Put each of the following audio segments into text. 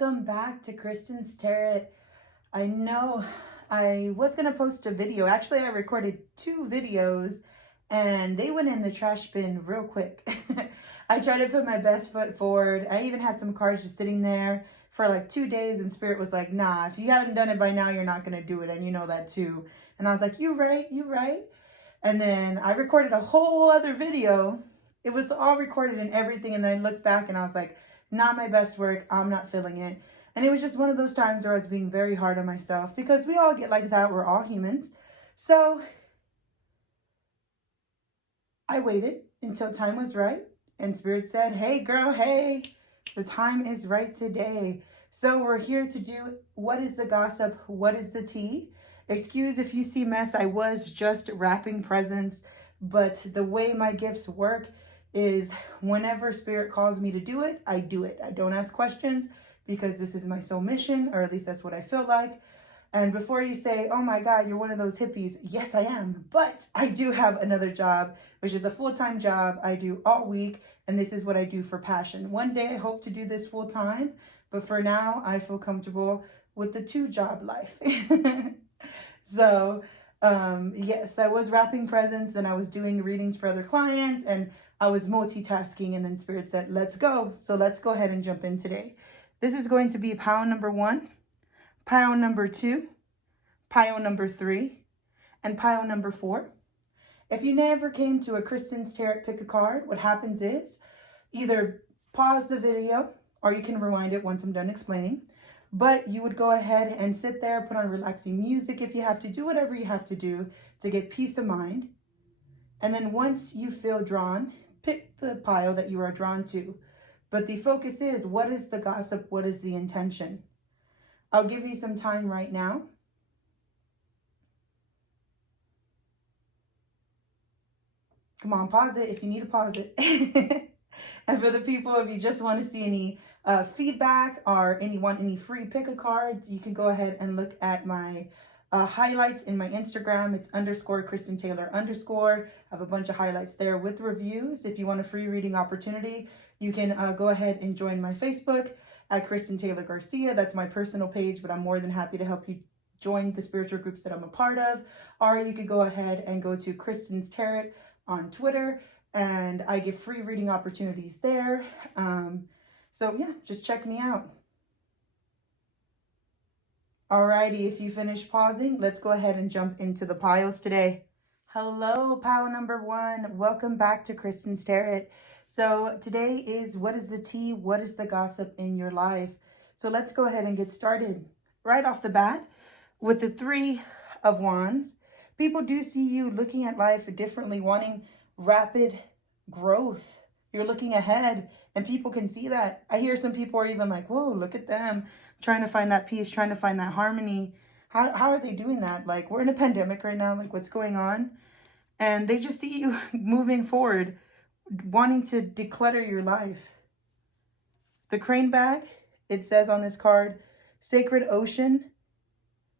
welcome back to Kristen's Tarot. I know I was going to post a video. Actually, I recorded 2 videos and they went in the trash bin real quick. I tried to put my best foot forward. I even had some cards just sitting there for like 2 days and Spirit was like, nah, if you haven't done it by now, you're not going to do it. And you know that too. And I was like, you right. And then I recorded a whole other video. It was all recorded and everything. And then I looked back and I was like, not my best work. I'm not feeling it. And it was just one of those times where I was being very hard on myself because we all get like that. We're all humans. So I waited until time was right. And Spirit said, hey girl, hey, the time is right today. So we're here to do what is the gossip? What is the tea? Excuse if you see mess. I was just wrapping presents. But the way my gifts work is whenever Spirit calls me to do it, I do it. I don't ask questions because this is my soul mission, or at least that's what I feel like. And before you say, oh my God, you're one of those hippies. Yes, I am. But I do have another job, which is a full-time job I do all week. And this is what I do for passion. One day I hope to do this full time. But for now, I feel comfortable with the 2-job life. So yes, I was wrapping presents and I was doing readings for other clients and I was multitasking, and then Spirit said, let's go. So let's go ahead and jump in today. This is going to be pile number 1, pile number 2, pile number 3, and pile number 4. If you never came to a Kristen's Tarot pick a card, what happens is either pause the video or you can rewind it once I'm done explaining. But you would go ahead and sit there, put on relaxing music if you have to, do whatever you have to do to get peace of mind. And then once you feel drawn, pick the pile that you are drawn to. But the focus is, what is the gossip? What is the intention? I'll give you some time right now. Come on, pause it if you need to pause it. And for the people, if you just want to see any feedback or want any free pick-a cards, you can go ahead and look at my highlights in my Instagram. It's _KristenTaylor_. I have a bunch of highlights there with reviews. If you want a free reading opportunity, you can go ahead and join my Facebook at KristenTaylorGarcia. That's my personal page, but I'm more than happy to help you join the spiritual groups that I'm a part of. Or you could go ahead and go to Kristen's Tarot on Twitter, and I give free reading opportunities there. So yeah, just check me out. Alrighty, if you finish pausing, let's go ahead and jump into the piles today. Hello, pile number 1. Welcome back to Kristen's Tarot. So today is, what is the tea? What is the gossip in your life? So let's go ahead and get started. Right off the bat, with the 3 of Wands, people do see you looking at life differently, wanting rapid growth. You're looking ahead and people can see that. I hear some people are even like, whoa, look at them, trying to find that peace, trying to find that harmony. How are they doing that? Like, we're in a pandemic right now, like what's going on? And they just see you moving forward, wanting to declutter your life. The crane bag, it says on this card, sacred ocean,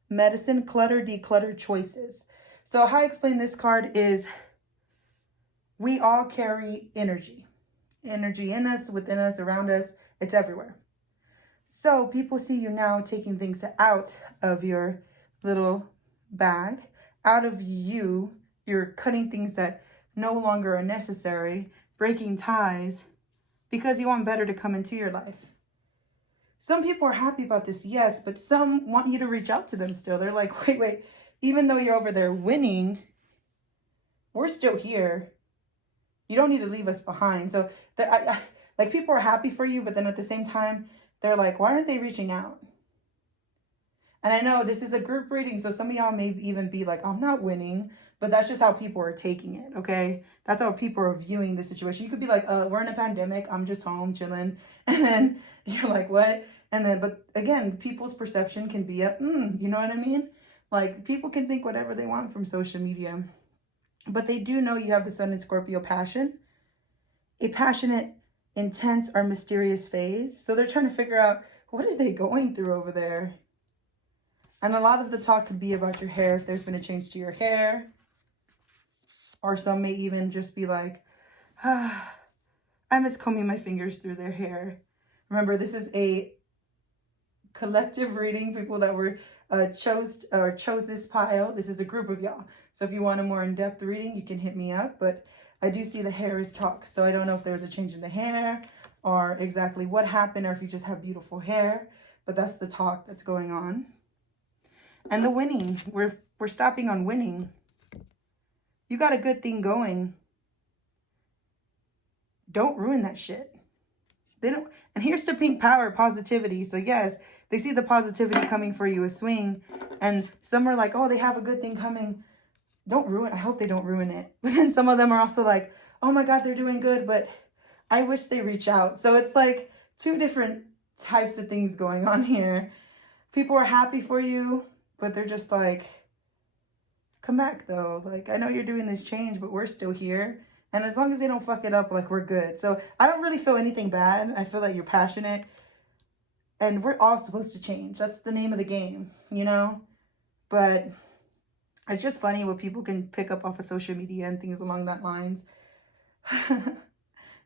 medicine, clutter, declutter choices. So how I explain this card is, we all carry energy. Energy in us, within us, around us. It's everywhere. So people see you now taking things out of your little bag, out of you. You're cutting things that no longer are necessary, breaking ties, because you want better to come into your life. Some people are happy about this, yes, but some want you to reach out to them still. They're like, wait, even though you're over there winning, we're still here. You don't need to leave us behind. So like, people are happy for you, but then at the same time, they're like, why aren't they reaching out? And I know this is a group reading, so some of y'all may even be like, I'm not winning, but that's just how people are taking it, okay? That's how people are viewing the situation. You could be like, we're in a pandemic, I'm just home chilling. And then you're like, what? And then, but again, people's perception can be you know what I mean? Like, people can think whatever they want from social media. But they do know you have the Sun in Scorpio passion, a passionate, intense, or mysterious phase. So they're trying to figure out, what are they going through over there? And a lot of the talk could be about your hair, if there's been a change to your hair. Or some may even just be like, I miss combing my fingers through their hair. Remember, this is a collective reading, people that were chose this pile. This is a group of y'all. So if you want a more in-depth reading, you can hit me up. But I do see the hair is talk. So I don't know if there was a change in the hair or exactly what happened, or if you just have beautiful hair. But that's the talk that's going on. And the winning. We're stopping on winning. You got a good thing going. Don't ruin that shit. They don't. And here's the pink power, positivity. So yes, they see the positivity coming for you, a swing. And some are like, oh, they have a good thing coming. Don't ruin. I hope they don't ruin it. But then some of them are also like, oh my God, they're doing good, but I wish they reach out. So it's like two different types of things going on here. People are happy for you, but they're just like, come back though. Like, I know you're doing this change, but we're still here. And as long as they don't fuck it up, like, we're good. So I don't really feel anything bad. I feel like you're passionate. And we're all supposed to change. That's the name of the game, you know? But it's just funny what people can pick up off of social media and things along that lines.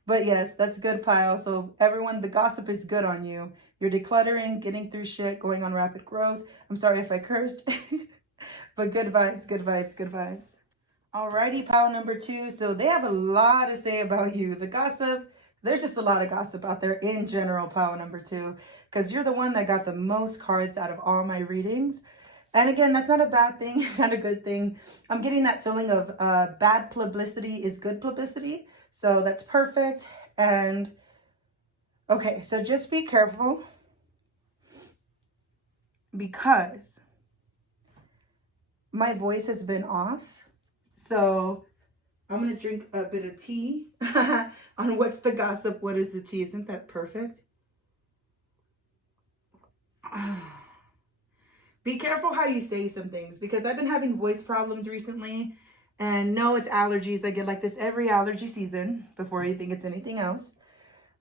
But yes, that's good, pile. So everyone, the gossip is good on you. You're decluttering, getting through shit, going on rapid growth. I'm sorry if I cursed. But good vibes, good vibes, good vibes. Alrighty, pile number 2. So they have a lot to say about you. The gossip, there's just a lot of gossip out there in general, pile number 2. Because you're the one that got the most cards out of all my readings. And again, that's not a bad thing. It's not a good thing. I'm getting that feeling of bad publicity is good publicity. So that's perfect. And okay, so just be careful. Because my voice has been off. So I'm going to drink a bit of tea on what's the gossip, what is the tea. Isn't that perfect? Be careful how you say some things, because I've been having voice problems recently. And no, it's allergies. I get like this every allergy season before you think it's anything else.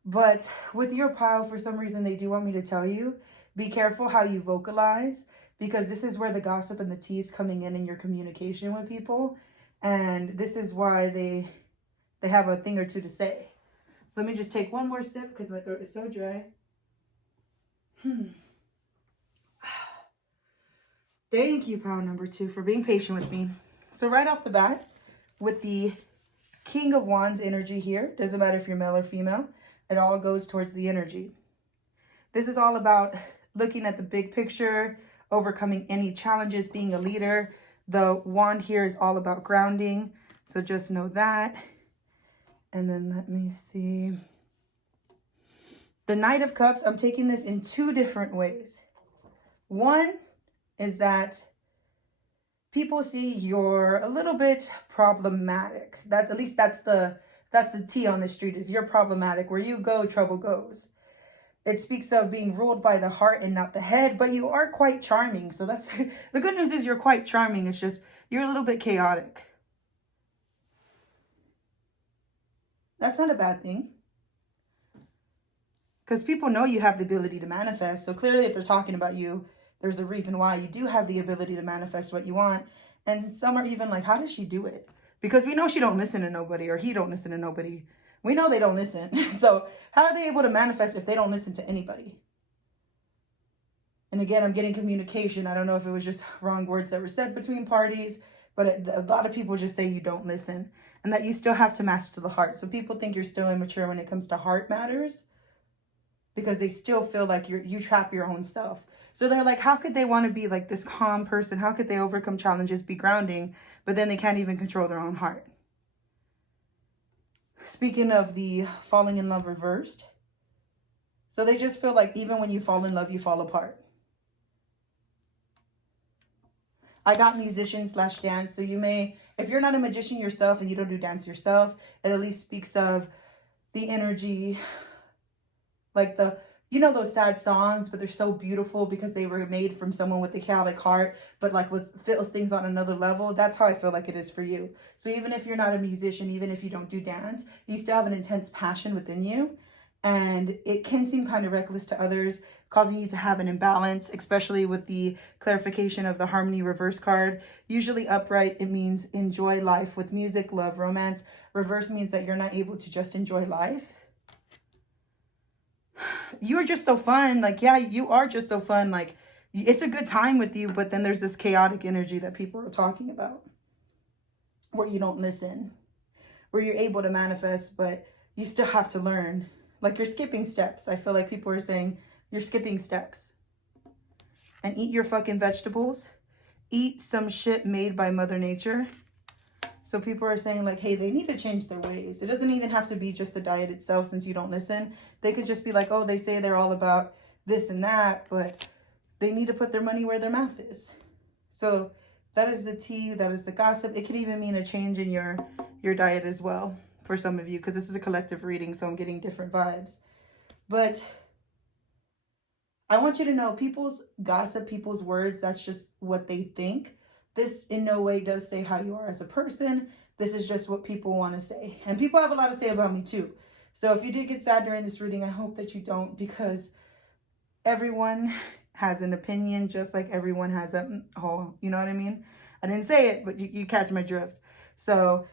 But with your pile, for some reason, they do want me to tell you, be careful how you vocalize, because this is where the gossip and the tea is coming in your communication with people. And this is why they have a thing or two to say. So let me just take one more sip because my throat is so dry. Thank you, pile number 2, for being patient with me. So right off the bat, with the King of Wands energy here, doesn't matter if you're male or female, it all goes towards the energy. This is all about looking at the big picture, overcoming any challenges, being a leader. The wand here is all about grounding. So just know that. And then let me see. The Knight of Cups, I'm taking this in 2 different ways. One is that people see you're a little bit problematic. That's the tea on the street, is you're problematic. Where you go, trouble goes. It speaks of being ruled by the heart and not the head, but you are quite charming. So that's the good news is you're quite charming. It's just you're a little bit chaotic. That's not a bad thing. Because people know you have the ability to manifest. So clearly if they're talking about you, there's a reason why you do have the ability to manifest what you want. And some are even like, how does she do it? Because we know she don't listen to nobody, or he don't listen to nobody. We know they don't listen. So how are they able to manifest if they don't listen to anybody? And again, I'm getting communication. I don't know if it was just wrong words that were said between parties, but a lot of people just say you don't listen and that you still have to master the heart. So people think you're still immature when it comes to heart matters because they still feel like you trap your own self. So they're like, how could they want to be like this calm person? How could they overcome challenges, be grounding, but then they can't even control their own heart? Speaking of the falling in love reversed. So they just feel like even when you fall in love, you fall apart. I got musician/dance. So you may, if you're not a magician yourself and you don't do dance yourself, it at least speaks of the energy, like you know those sad songs, but they're so beautiful because they were made from someone with a chaotic heart, but like feels things on another level. That's how I feel like it is for you. So even if you're not a musician, even if you don't do dance, you still have an intense passion within you. And it can seem kind of reckless to others, causing you to have an imbalance, especially with the clarification of the Harmony reverse card. Usually upright, it means enjoy life with music, love, romance. Reverse means that you're not able to just enjoy life. you're just so fun. Like, yeah, you are just so fun. Like, it's a good time with you, but then there's this chaotic energy that people are talking about where you don't listen, where you're able to manifest, but you still have to learn. Like, you're skipping steps. I feel like people are saying you're skipping steps. And eat your fucking vegetables. Eat some shit made by Mother Nature. So people are saying like, hey, they need to change their ways. It doesn't even have to be just the diet itself since you don't listen. They could just be like, oh, they say they're all about this and that, but they need to put their money where their mouth is. So that is the tea. That is the gossip. It could even mean a change in your diet as well for some of you, because this is a collective reading, so I'm getting different vibes. But I want you to know people's gossip, people's words, that's just what they think. This in no way does say how you are as a person. This is just what people want to say. And people have a lot to say about me too. So if you did get sad during this reading, I hope that you don't, because everyone has an opinion, just like everyone has a whole, you know what I mean? I didn't say it, but you catch my drift. So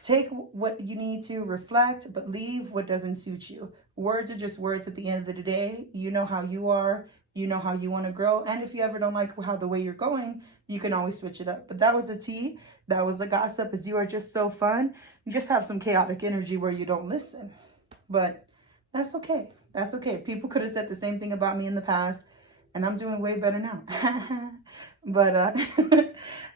take what you need to reflect, but leave what doesn't suit you. Words are just words at the end of the day. You know how you are. You know how you want to grow. And if you ever don't like how the way you're going, you can always switch it up. But that was the tea. That was the gossip, is you are just so fun. You just have some chaotic energy where you don't listen. But that's okay. That's okay. People could have said the same thing about me in the past, and I'm doing way better now. But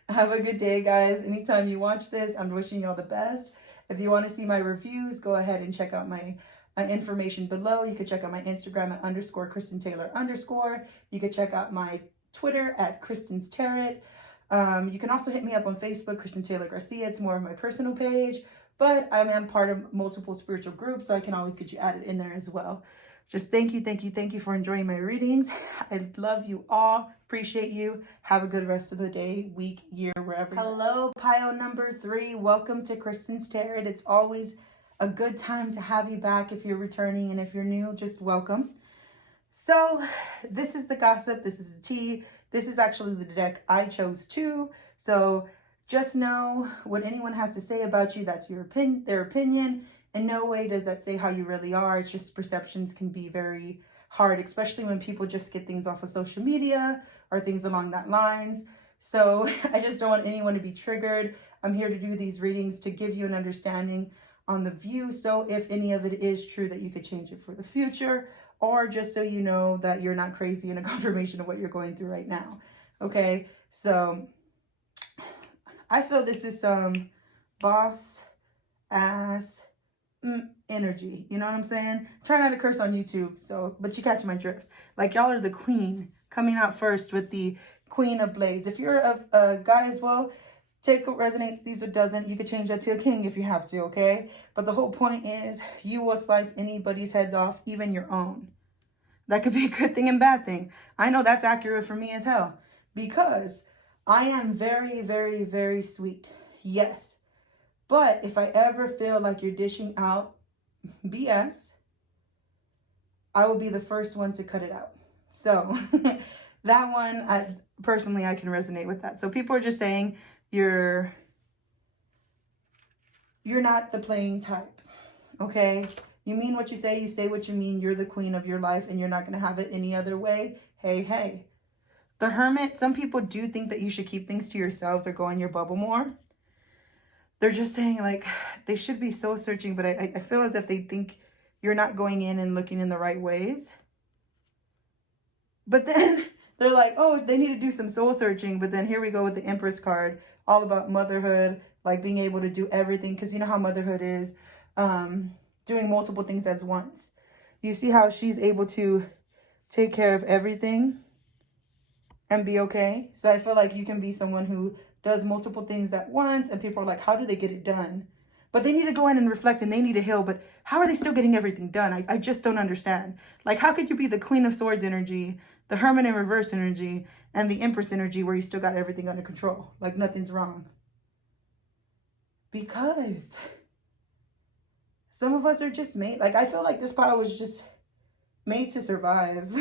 have a good day, guys. Anytime you watch this, I'm wishing you all the best. If you want to see my reviews, go ahead and check out my information below. You can check out my Instagram at _KristenTaylor_. You can check out my Twitter at Kristen'sTarot. You can also hit me up on Facebook, Kristen Taylor Garcia. It's more of my personal page, but I am part of multiple spiritual groups, so I can always get you added in there as well. Just thank you for enjoying my readings. I love you all. Appreciate you. Have a good rest of the day, week, year, wherever. Hello, pile number 3. Welcome to Kristen's Tarot. It's always a good time to have you back if you're returning, and if you're new, just welcome. So this is the gossip. This is the tea. This is actually the deck I chose too. So just know what anyone has to say about you, that's their opinion. In no way does that say how you really are. It's just perceptions can be very hard, especially when people just get things off of social media or things along that lines. So I just don't want anyone to be triggered. I'm here to do these readings to give you an understanding on the view. So if any of it is true, that you could change it for the future, or just so you know that you're not crazy and a confirmation of what you're going through right now. Okay, so I feel this is some boss ass energy. You know what I'm saying? Try not to curse on YouTube, so, but you catch my drift. Like, y'all are the queen, coming out first with the Queen of Blades. If you're a guy as well, take what resonates, leaves what doesn't. You could change that to a king if you have to, okay? But the whole point is you will slice anybody's heads off, even your own. That could be a good thing and bad thing. I know that's accurate for me as hell, because I am very, very, very sweet. Yes. But if I ever feel like you're dishing out BS, I will be the first one to cut it out. So that one, I can resonate with that. So people are just saying you're not the playing type, okay? You mean what you say what you mean. You're the queen of your life, and you're not going to have it any other way. Hey. The Hermit, some people do think that you should keep things to yourselves or go in your bubble more. They're just saying, like, they should be soul searching, but I feel as if they think you're not going in and looking in the right ways. But then they're like, oh, they need to do some soul searching. But then here we go with the Empress card, all about motherhood, like being able to do everything. Because you know how motherhood is, doing multiple things at once. You see how she's able to take care of everything and be okay. So I feel like you can be someone who does multiple things at once, and people are like, how do they get it done? But they need to go in and reflect, and they need to heal. But how are they still getting everything done? I just don't understand. Like, how could you be the Queen of Swords energy, the Hermit in reverse energy, and the Empress energy where you still got everything under control? Like, nothing's wrong. Because some of us are just made, like, I feel like this pile was just made to survive.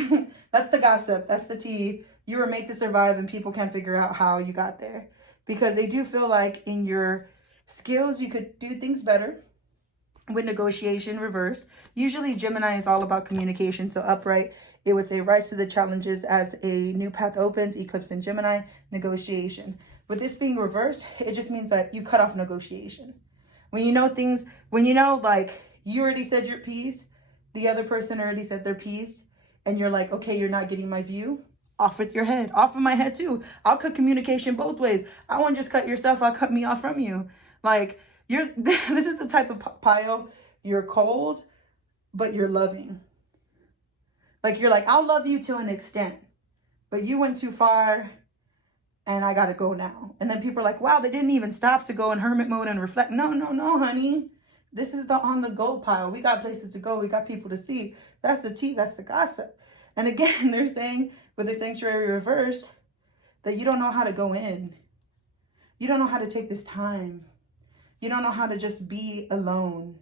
That's the gossip. That's the tea. You were made to survive, and people can't figure out how you got there. Because they do feel like in your skills, you could do things better. with negotiation reversed. Usually Gemini is all about communication. So upright, it would say rise to the challenges as a new path opens, eclipse in Gemini, negotiation. With this being reversed, it just means that you cut off negotiation. When you know things, when you know, like, you already said your piece, the other person already said their piece, and you're like, okay, you're not getting my view, off with your head. Off with my head too. I'll cut communication both ways. I won't just cut yourself, I'll cut me off from you. Like, this is the type of pile, you're cold, but you're loving. Like, you're like, I'll love you to an extent, but you went too far, and I gotta go now. And then people are like, wow, they didn't even stop to go in hermit mode and reflect. No, honey. This is the on the go pile. We got places to go. We got people to see. That's the tea. That's the gossip. And again, they're saying with the sanctuary reversed that you don't know how to go in. You don't know how to take this time. You don't know how to just be alone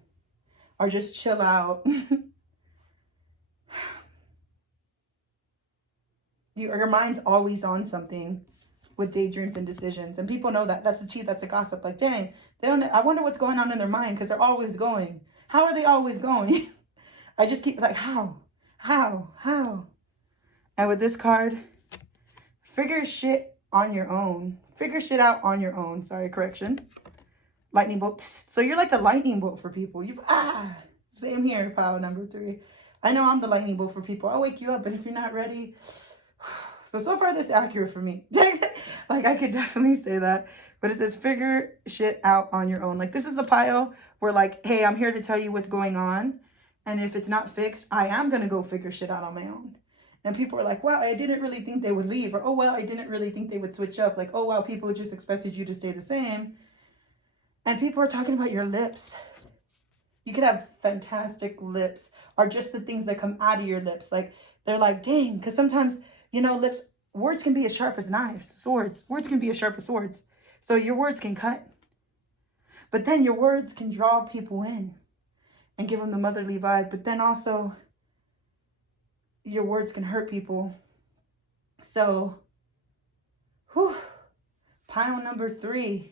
or just chill out. Your mind's always on something with daydreams and decisions. And people know that. That's the tea. That's the gossip. Like, dang, they don't. I wonder what's going on in their mind because they're always going. How are they always going? I just keep like, how? And with this card, figure shit on your own. Figure shit out on your own. Sorry, correction. Lightning bolt. So you're like the lightning bolt for people. Same here, pile number 3. I know I'm the lightning bolt for people. I'll wake you up, but if you're not ready. So far this is accurate for me. Like, I could definitely say that. But it says figure shit out on your own. Like, this is a pile where, like, hey, I'm here to tell you what's going on. And if it's not fixed, I am going to go figure shit out on my own. And people are like, wow, I didn't really think they would leave. Or, oh, well, I didn't really think they would switch up. Like, oh, wow, people just expected you to stay the same. And people are talking about your lips. You could have fantastic lips, or just the things that come out of your lips. Like, they're like, dang, because sometimes, you know, words can be as sharp as knives, swords. Words can be as sharp as swords. So your words can cut. But then your words can draw people in and give them the motherly vibe. But then also, your words can hurt people. So, pile number 3.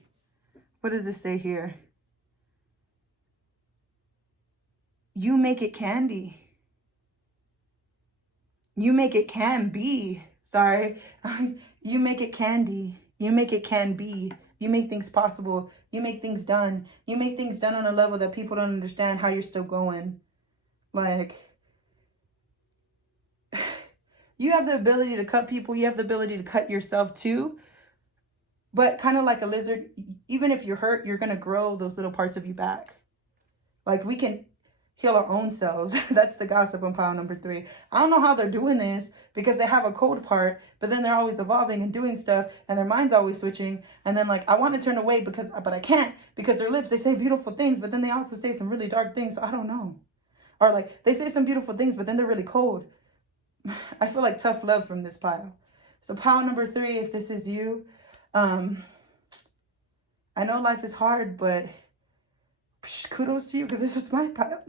What does this say here? You make it candy. You make it can be. Sorry. You make it candy. You make it can be. You make things possible. You make things done. You make things done on a level that people don't understand how you're still going. Like, you have the ability to cut people. You have the ability to cut yourself too. But kind of like a lizard, even if you're hurt, you're going to grow those little parts of you back. Like, we can heal our own selves. That's the gossip on pile number 3. I don't know how they're doing this because they have a cold part, but then they're always evolving and doing stuff and their mind's always switching. And then, like, I want to turn away but I can't because their lips, they say beautiful things, but then they also say some really dark things. So I don't know. Or like they say some beautiful things, but then they're really cold. I feel like tough love from this pile. So pile number 3, if this is you, I know life is hard, but kudos to you because this is my pile.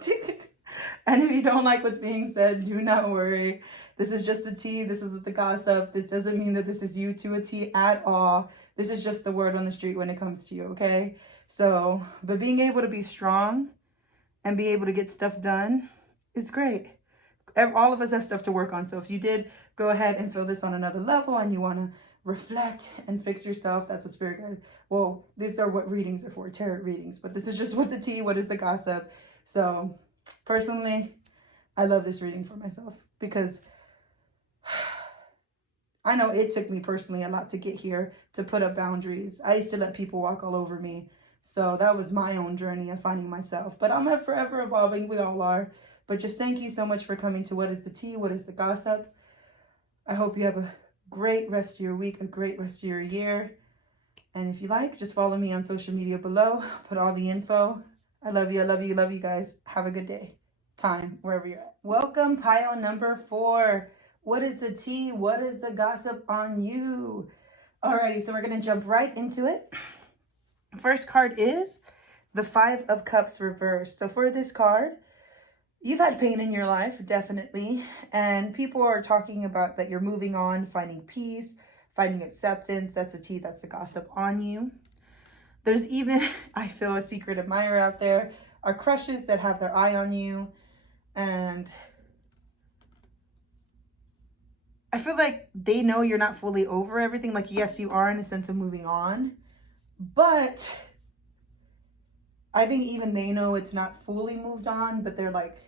And if you don't like what's being said, do not worry. This is just the tea. This is the gossip. This doesn't mean that this is you to a T at all. This is just the word on the street when it comes to you, okay? So, but being able to be strong and be able to get stuff done is great. All of us have stuff to work on. So if you did go ahead and feel this on another level and you want to reflect and fix yourself, that's what Spirit Guide. Well, these are what readings are for, tarot readings, but this is just what the tea, what is the gossip. So personally, I love this reading for myself because I know it took me personally a lot to get here, to put up boundaries. I used to let people walk all over me. So that was my own journey of finding myself. But I'm forever evolving. We all are. But just thank you so much for coming to What is the Tea? What is the Gossip? I hope you have a great rest of your week, a great rest of your year. And if you like, just follow me on social media below. Put all the info. I love you. I love you. Love you guys. Have a good day. Time, wherever you're at. Welcome, pile number 4. What is the tea? What is the gossip on you? Alrighty, so we're going to jump right into it. First card is the 5 of Cups reversed. So for this card, you've had pain in your life, definitely. And people are talking about that you're moving on, finding peace, finding acceptance. That's the tea. That's the gossip on you. There's even, I feel, a secret admirer out there. are crushes that have their eye on you. And I feel like they know you're not fully over everything. Like, yes, you are in a sense of moving on, but I think even they know it's not fully moved on, but they're like,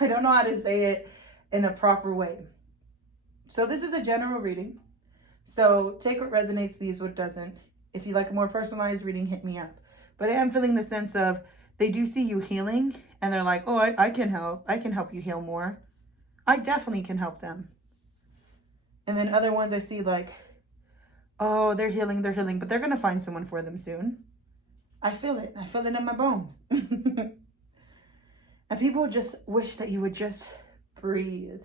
I don't know how to say it in a proper way. So this is a general reading. So take what resonates, leaves what doesn't. If you like a more personalized reading, hit me up. But I am feeling the sense of they do see you healing and they're like, oh, I can help. I can help you heal more. I definitely can help them. And then other ones I see like, oh, they're healing, but they're going to find someone for them soon. I feel it. I feel it in my bones. And people just wish that you would just breathe.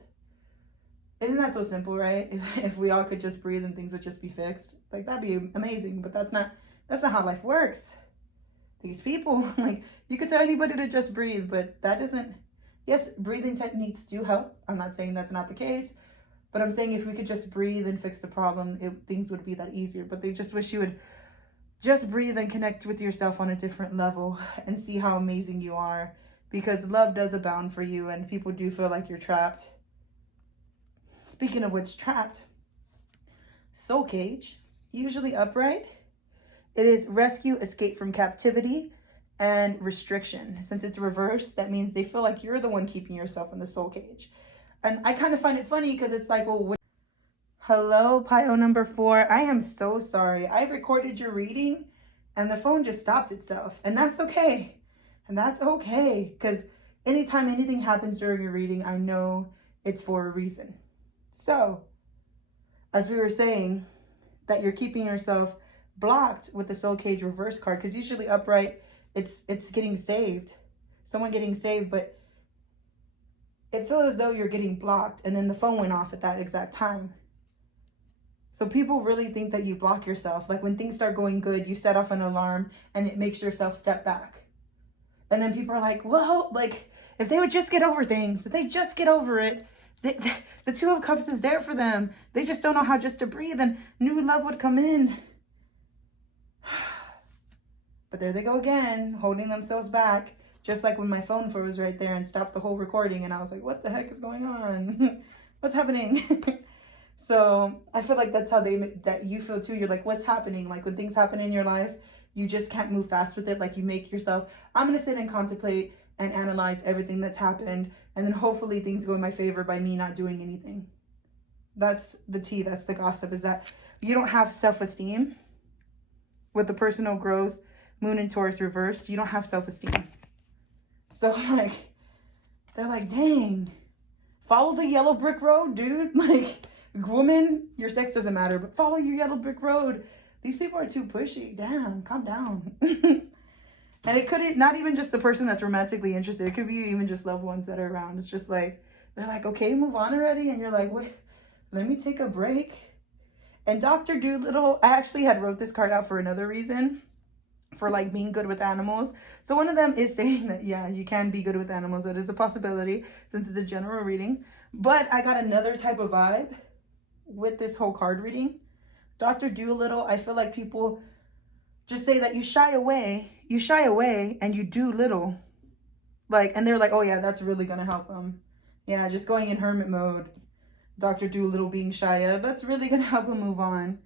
Isn't that so simple, right? If we all could just breathe and things would just be fixed, like that'd be amazing. But that's not how life works. These people, like, you could tell anybody to just breathe, but that doesn't. Yes, breathing techniques do help. I'm not saying that's not the case, but I'm saying if we could just breathe and fix the problem, things would be that easier. But they just wish you would just breathe and connect with yourself on a different level and see how amazing you are, because love does abound for you and people do feel like you're trapped. Speaking of which, trapped, soul cage, usually upright. It is rescue, escape from captivity, and restriction. Since it's reversed, that means they feel like you're the one keeping yourself in the soul cage. And I kind of find it funny because it's like, well, hello, pile number 4. I am so sorry. I recorded your reading and the phone just stopped itself. And that's okay. And that's okay. Because anytime anything happens during a reading, I know it's for a reason. So, as we were saying, that you're keeping yourself blocked with the soul cage reverse card, because usually upright, it's getting saved, someone getting saved, but it feels as though you're getting blocked, and then the phone went off at that exact time. So people really think that you block yourself. Like when things start going good, you set off an alarm, and it makes yourself step back. And then people are like, well, like if they would just get over things, if they just get over it. The Two of Cups is there for them. They just don't know how just to breathe and new love would come in. But there they go again, holding themselves back. Just like when my phone froze right there and stopped the whole recording. And I was like, what the heck is going on? What's happening? So I feel like that's how that you feel too. You're like, what's happening? Like when things happen in your life, you just can't move fast with it. Like you make yourself, I'm going to sit and contemplate and analyze everything that's happened. And then hopefully things go in my favor by me not doing anything. That's the tea. That's the gossip, is that you don't have self-esteem. With the personal growth, Moon and Taurus reversed, you don't have self-esteem. So like, they're like, dang, follow the yellow brick road, dude. Like, woman, your sex doesn't matter, but follow your yellow brick road. These people are too pushy. Damn, calm down. And it could not even just the person that's romantically interested. It could be even just loved ones that are around. It's just like, they're like, okay, move on already. And you're like, wait, let me take a break. And Dr. Dolittle, I actually had wrote this card out for another reason, for like being good with animals. So one of them is saying that, yeah, you can be good with animals. That is a possibility since it's a general reading. But I got another type of vibe with this whole card reading. Dr. Dolittle, I feel like people just say that you shy away and you do little. Like, and they're like, oh yeah, that's really going to help them. Yeah, just going in hermit mode. Dr. Dolittle being shy, that's really going to help them move on.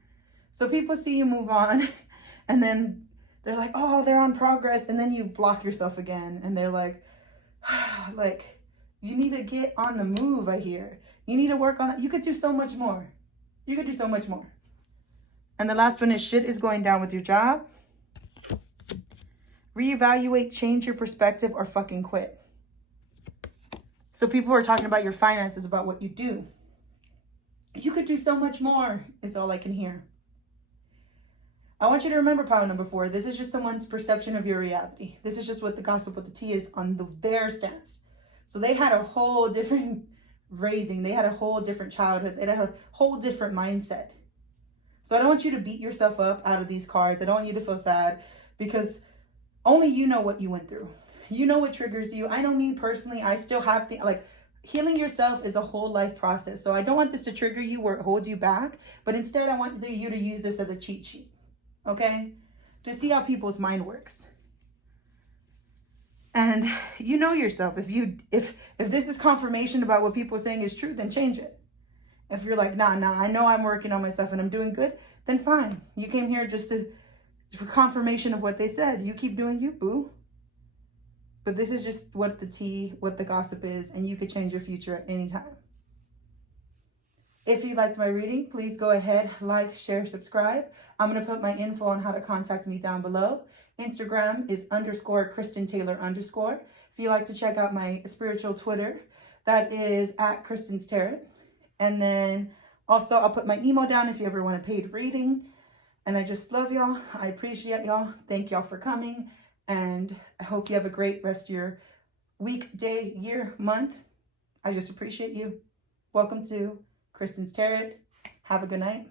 So people see you move on and then they're like, oh, they're on progress. And then you block yourself again. And they're like, like, you need to get on the move, I hear. You need to work on that. You could do so much more. You could do so much more. And the last one is shit is going down with your job. Reevaluate, change your perspective, or fucking quit. So people are talking about your finances, about what you do. You could do so much more, is all I can hear. I want you to remember power number 4. This is just someone's perception of your reality. This is just what the gossip with the tea is on their stance. So they had a whole different raising. They had a whole different childhood. They had a whole different mindset. So I don't want you to beat yourself up out of these cards. I don't want you to feel sad, because only you know what you went through. You know what triggers you. I know me personally, I still have like healing yourself is a whole life process. So I don't want this to trigger you or hold you back, but instead I want you to use this as a cheat sheet. Okay? To see how people's mind works. And you know yourself. If this is confirmation about what people are saying is true, then change it. If you're like, nah, I know I'm working on myself and I'm doing good, then fine. You came here just for confirmation of what they said. You keep doing you, boo. But this is just what the gossip is, and you could change your future at any time. If you liked my reading, please go ahead, like, share, subscribe. I'm going to put my info on how to contact me down below. Instagram is _KristenTaylor_. If you like to check out my spiritual Twitter, that is at Kristen'sTarot. And then also I'll put my email down if you ever want a paid reading. And I just love y'all. I appreciate y'all. Thank y'all for coming. And I hope you have a great rest of your week, day, year, month. I just appreciate you. Welcome to Kristen's Tarot. Have a good night.